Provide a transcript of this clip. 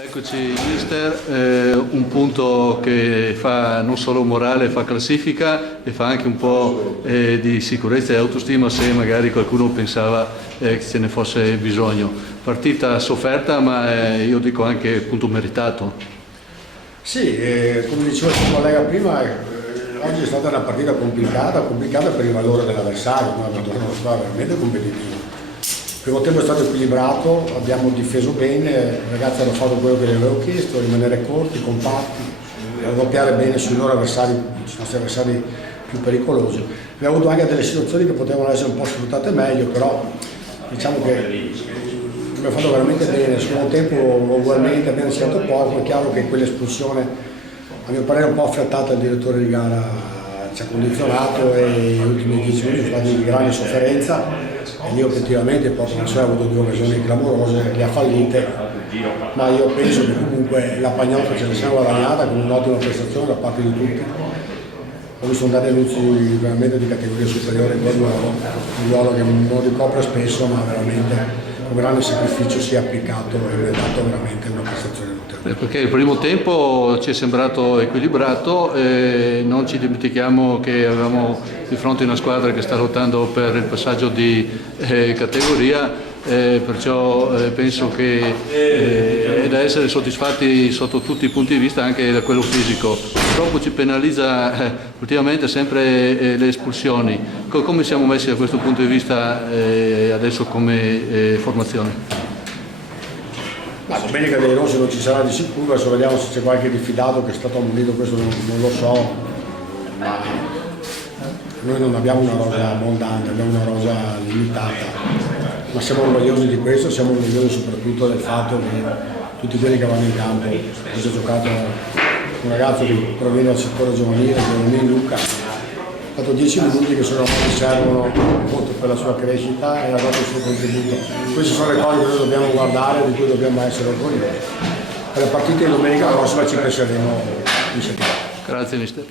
Eccoci mister, un punto che fa non solo morale, fa classifica e fa anche un po' di sicurezza e autostima se magari qualcuno pensava che ce ne fosse bisogno. Partita sofferta ma io dico anche punto meritato. Sì, come diceva il collega prima, oggi è stata una partita complicata per il valore dell'avversario, ma una squadra veramente competitiva. Il primo tempo è stato equilibrato, abbiamo difeso bene, i ragazzi hanno fatto quello che gli avevo chiesto, rimanere corti, compatti, raddoppiare bene sui nostri avversari più pericolosi. Abbiamo avuto anche delle situazioni che potevano essere un po' sfruttate meglio, però diciamo che abbiamo fatto veramente bene. Sul secondo tempo ugualmente abbiamo iniziato poco, è chiaro che quell'espulsione a mio parere un po' affrettata il direttore di gara ci ha condizionato e gli ultimi 10 minuti sono stati di grande sofferenza. E lì obiettivamente Porto Marsilio ha avuto due occasioni clamorose, le ha fallite, ma io penso che comunque la Pagnotta ce la siamo guadagnata con un'ottima prestazione da parte di tutti. Ho visto andare annunci veramente di categoria superiore in quel ruolo che non ricopre spesso, ma veramente con grande sacrificio si è applicato e mi ha dato veramente una prestazione notevole. Perché il primo tempo ci è sembrato equilibrato, non ci dimentichiamo che avevamo di fronte una squadra che sta lottando per il passaggio di categoria, perciò penso che è da essere soddisfatti sotto tutti i punti di vista, anche da quello fisico. Purtroppo ci penalizza ultimamente sempre le espulsioni. Come siamo messi da questo punto di vista adesso come formazione? Ma domenica dei rossi non ci sarà di sicuro, adesso vediamo se c'è qualche diffidato che è stato ammonito, questo non lo so, ma noi non abbiamo una rosa abbondante, abbiamo una rosa limitata, ma siamo orgogliosi di questo, siamo orgogliosi soprattutto del fatto che tutti quelli che vanno in campo, ho già giocato un ragazzo che proviene dal settore giovanile, che è Luca, ha fatto 10 minuti che sono che servono molto per la sua crescita e ha dato il suo contributo. Queste sono le cose che noi dobbiamo guardare, di cui dobbiamo essere orgogliosi. Per le partite di domenica prossima ci penseremo in settimana. Grazie mister.